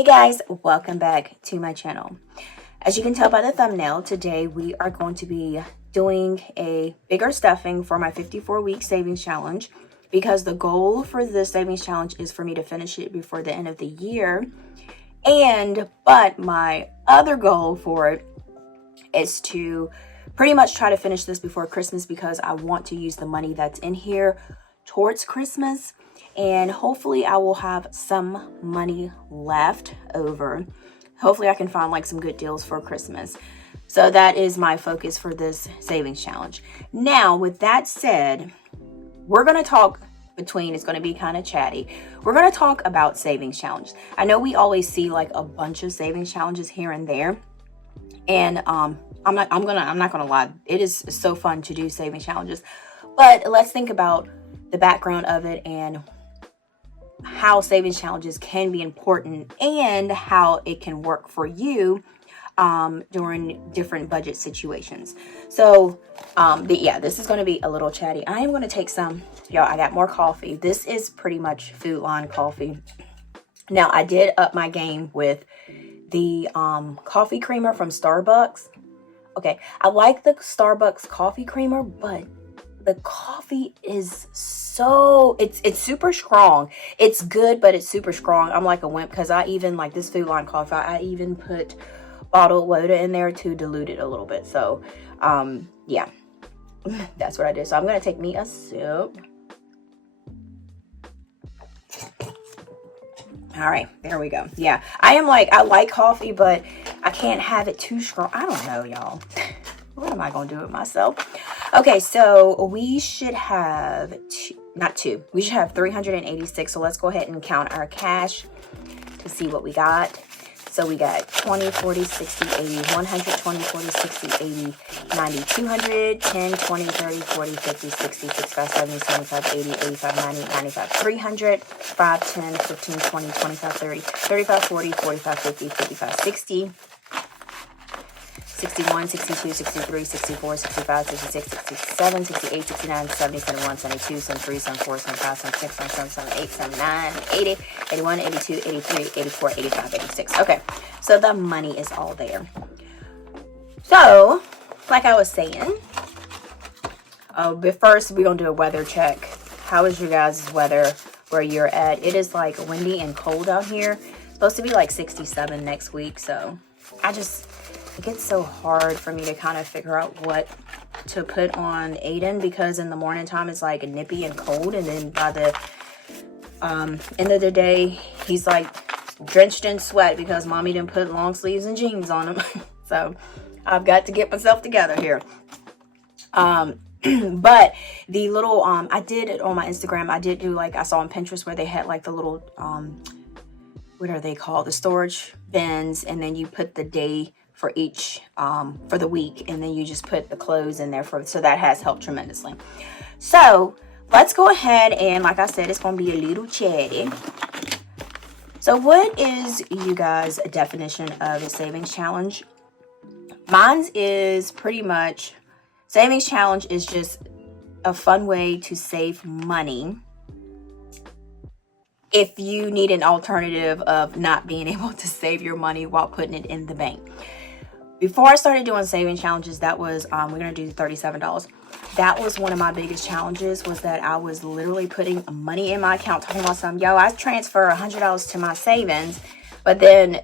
Hey guys, welcome back to my channel. As you can tell by the thumbnail, today we are going to be doing a bigger stuffing for my 54-week savings challenge, because the goal for this savings challenge is for me to finish it before the end of the year. But my other goal for it is to pretty much try to finish this before Christmas, because I want to use the money that's in here towards Christmas. And hopefully I will have some money left over. Hopefully I can find like some good deals for Christmas. So that is my focus for this savings challenge. Now, with that said, we're going to talk it's going to be kind of chatty. We're going to talk about savings challenges. I know we always see like a bunch of savings challenges here and there. And I'm not going to lie. It is so fun to do savings challenges. But let's think about the background of it and how savings challenges can be important and how it can work for you during different budget situations. So this is going to be a little chatty. I am going to take some, y'all, I got more coffee. This is pretty much food line coffee. Now, I did up my game with the coffee creamer from Starbucks. Okay, I like the Starbucks coffee creamer, but the coffee is it's super strong. It's good, but it's super strong. I'm like a wimp, because I even like this food line coffee. I even put bottled water in there to dilute it a little bit. So yeah, that's what I did. So I'm gonna take me a sip. All right, there we go. Yeah, I like coffee, but I can't have it too strong. I don't know, y'all. What am I gonna do with myself? Okay, so we should have we should have 386. So let's go ahead and count our cash to see what we got. So we got 20, 40, 60, 80, 100, 20, 40, 60, 80, 90, 200, 10, 20, 30, 40, 50, 60, 65, 70, 75, 80, 85, 90, 95, 300, 5, 10, 15, 20, 25, 30, 35, 40, 45, 50, 55, 60, 61, 62, 63, 64, 65, 66, 67, 68, 69, 70, 71, 72, 73, 74, 75, 76, 77, 78, 79, 80, 81, 82, 83, 84, 85, 86. Okay, so the money is all there. So, like I was saying, but first we're going to do a weather check. How is your guys' weather where you're at? It is like windy and cold out here. It's supposed to be like 67 next week, so it gets so hard for me to kind of figure out what to put on Aiden, because in the morning time it's like nippy and cold, and then by the end of the day he's like drenched in sweat because mommy didn't put long sleeves and jeans on him. So I've got to get myself together here. But the little I did it on my Instagram. I did do I saw on Pinterest where they had like the little what are they called, the storage bins, and then you put the day for each for the week, and then you just put the clothes in there so that has helped tremendously. So let's go ahead and, like I said, it's going to be a little chatty. So what is you guys' definition of a savings challenge? Mine is pretty much, savings challenge is just a fun way to save money if you need an alternative of not being able to save your money while putting it in the bank. Before I started doing savings challenges, that was, we're going to do $37. That was one of my biggest challenges, was that I was literally putting money in my account, talking about something, yo, I transfer $100 to my savings, but then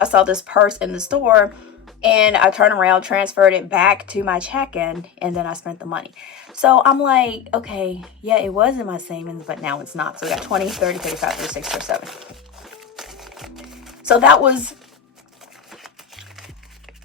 I saw this purse in the store, and I turned around, transferred it back to my check-in, and then I spent the money. So I'm like, okay, yeah, it was in my savings, but now it's not. So we got 20, 30, 35, 36, 37. So that was,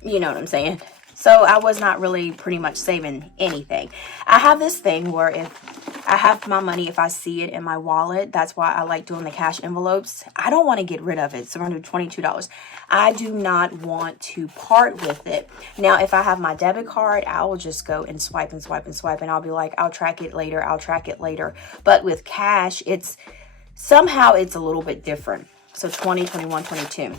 you know what I'm saying? So I was not really pretty much saving anything. I have this thing where if I have my money, if I see it in my wallet, that's why I like doing the cash envelopes. I don't want to get rid of it. So we're going to do $22. I do not want to part with it. Now, if I have my debit card, I will just go and swipe and swipe and swipe. And I'll be like, I'll track it later. I'll track it later. But with cash, somehow it's a little bit different. So 20, 21, 22.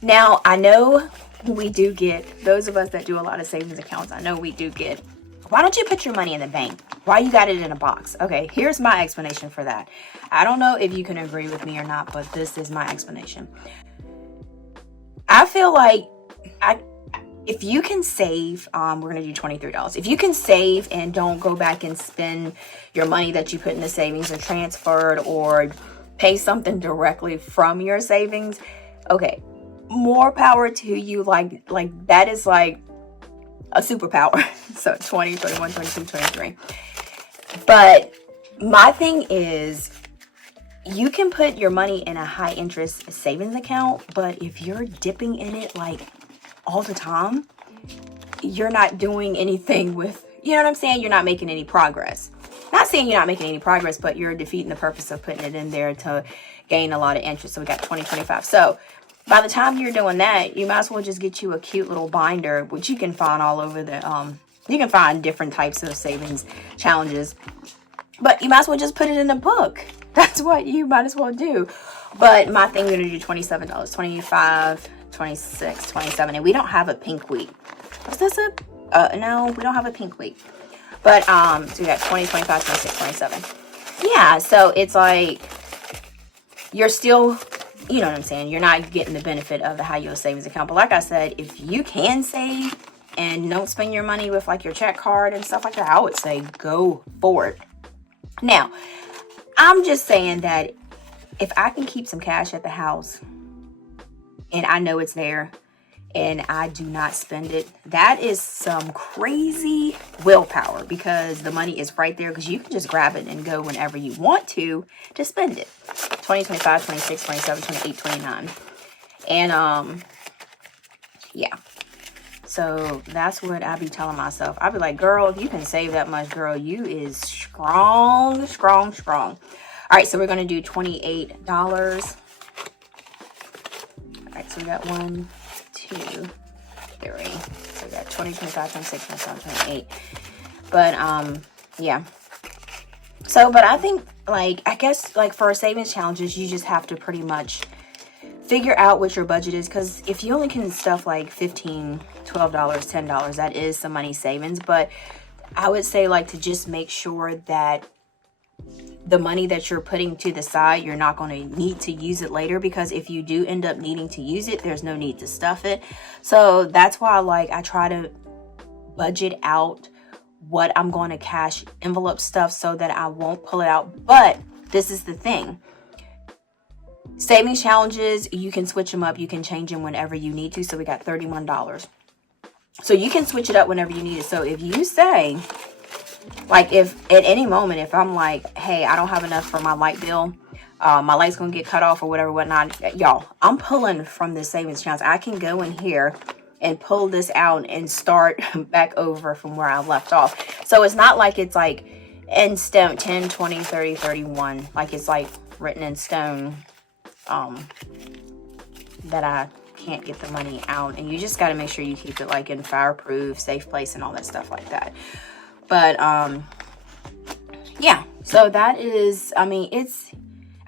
Now, I know we do get, those of us that do a lot of savings accounts, I know we do get, why don't you put your money in the bank? Why you got it in a box? Okay, here's my explanation for that. I don't know if you can agree with me or not, but this is my explanation. I feel like if you can save, we're going to do $23. If you can save and don't go back and spend your money that you put in the savings or transferred or pay something directly from your savings, okay, more power to you. Like that is like a superpower. So 20, 21, 22, 23. But my thing is, you can put your money in a high interest savings account, but if you're dipping in it like all the time, you're not doing anything with, you know what I'm saying? You're not making any progress. Not saying you're not making any progress, but you're defeating the purpose of putting it in there to gain a lot of interest. So we got 20, 25. So by the time you're doing that, you might as well just get you a cute little binder, which you can find all over the, you can find different types of savings challenges, but you might as well just put it in a book. That's what you might as well do. But my thing, we're going to do $27, 25, 26, 27, and we don't have a pink week. Was this a, no, we don't have a pink week. But, so we got 20, 25, 26, 27. Yeah, so it's like, you're still, you know what I'm saying? You're not getting the benefit of the high yield savings account. But like I said, if you can save and don't spend your money with like your check card and stuff like that, I would say go for it. Now, I'm just saying that if I can keep some cash at the house and I know it's there and I do not spend it, that is some crazy willpower, because the money is right there, because you can just grab it and go whenever you want to spend it. 20, 25, 26, 27, 28, 29. And yeah. So that's what I be telling myself. I be like, girl, if you can save that much, girl, you is strong, strong, strong. All right, so we're going to do $28. All right, so we got 1, 2, 3. So we got 20, 25, 26, 27, 28. But, yeah. So, but I think, like, I guess, like, for savings challenges, you just have to pretty much figure out what your budget is, because if you only can stuff like $15, $12, $10, that is some money savings. But I would say, like, to just make sure that the money that you're putting to the side, you're not going to need to use it later, because if you do end up needing to use it, there's no need to stuff it. So that's why, like, I try to budget out what I'm going to cash envelope stuff so that I won't pull it out. But this is the thing. Savings challenges, you can switch them up. You can change them whenever you need to. So we got $31. So you can switch it up whenever you need it. So if you say, like, if at any moment, if I'm like, hey, I don't have enough for my light bill, my light's going to get cut off or whatever, whatnot. Y'all, I'm pulling from the savings challenge. I can go in here and pull this out and start back over from where I left off. So it's not like it's like in stone, 10, 20, 30, 31. Like it's like written in stone, that I can't get the money out. And you just got to make sure you keep it like in fireproof, safe place and all that stuff like that. But, yeah, so that is, I mean,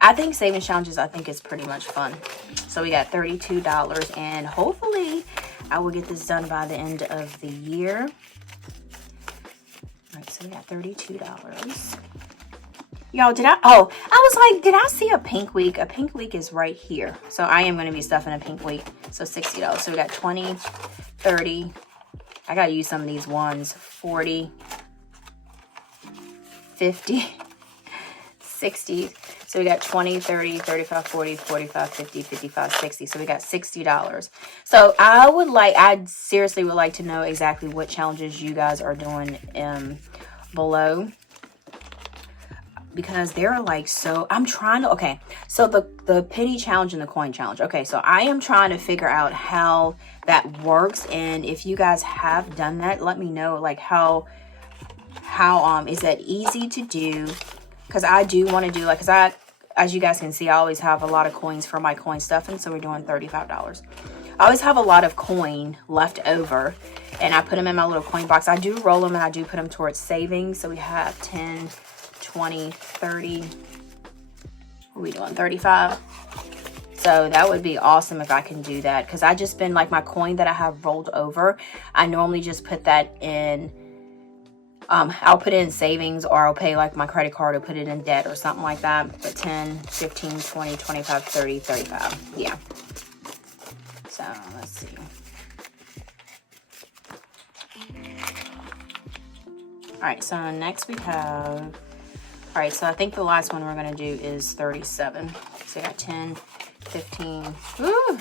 I think savings challenges, I think it's pretty much fun. So we got $32, and hopefully I will get this done by the end of the year. All right, so we got $32. Y'all, I was like, did I see a pink week? A pink week is right here. So I am going to be stuffing a pink week. So $60. So we got 20, 30. I got to use some of these ones. 40, 50, 60. So we got 20, 30, 35, 40, 45, 50, 55, 60. So we got $60. So I seriously would like to know exactly what challenges you guys are doing below. Because they're like, so I'm trying to, okay. So the penny challenge and the coin challenge. Okay, so I am trying to figure out how that works. And if you guys have done that, let me know, like how is that easy to do? Because I do want to do, like, as you guys can see, I always have a lot of coins for my coin stuffing. So we're doing $35. I always have a lot of coin left over, and I put them in my little coin box. I do roll them, and I do put them towards savings. So we have 10, 20, 30, what are we doing, 35? So that would be awesome if I can do that, because I just been, like, my coin that I have rolled over, I normally just put that in I'll put it in savings, or I'll pay like my credit card or put it in debt or something like that. But 10, 15, 20, 25, 30, 35. Yeah. So let's see. All right, so next we have, all right, so I think the last one we're going to do is 37. So I got 10, 15,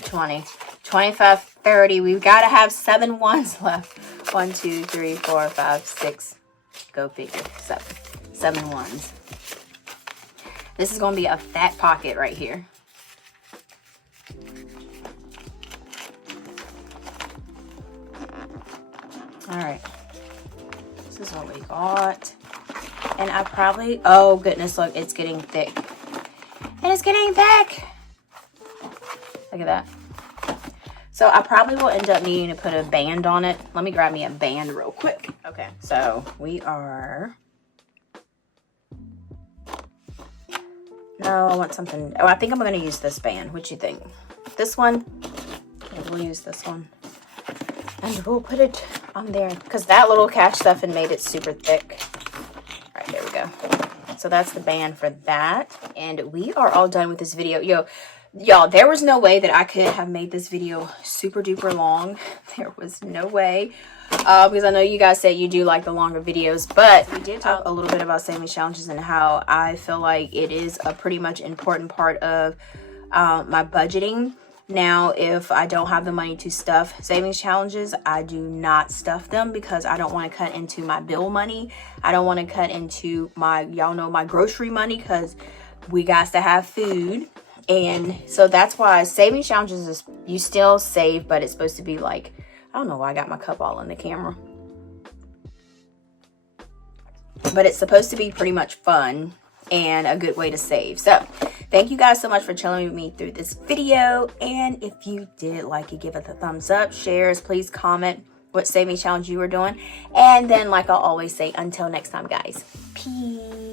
20, 25, 30. We've got to have 7 ones left. 1, 2, 3, 4, 5, 6. Go figure. 7 ones. This is going to be a fat pocket right here. All right. This is what we got. And I probably, oh goodness, look, it's getting thick. And it's getting thick. Look at that. So I probably will end up needing to put a band on it. Let me grab me a band real quick. Okay, so we are, no, I want something, oh, I think I'm gonna use this band. What you think? This one? Yeah, we'll use this one. And we'll put it on there because that little catch stuff and made it super thick. All right, there we go. So that's the band for that. And we are all done with this video. Y'all, there was no way that I could have made this video super duper long. There was no way. Because I know you guys said you do like the longer videos, but we did talk a little bit about savings challenges and how I feel like it is a pretty much important part of my budgeting. Now, if I don't have the money to stuff savings challenges, I do not stuff them because I don't want to cut into my bill money. I don't want to cut into my, y'all know, my grocery money, because we got to have food. And so that's why savings challenges is, you still save, but it's supposed to be like, I don't know why I got my cup all in the camera. But it's supposed to be pretty much fun and a good way to save. So thank you guys so much for chilling with me through this video. And if you did like it, give it a thumbs up, shares, please comment what savings challenge you were doing. And then, like I always say, until next time, guys, peace.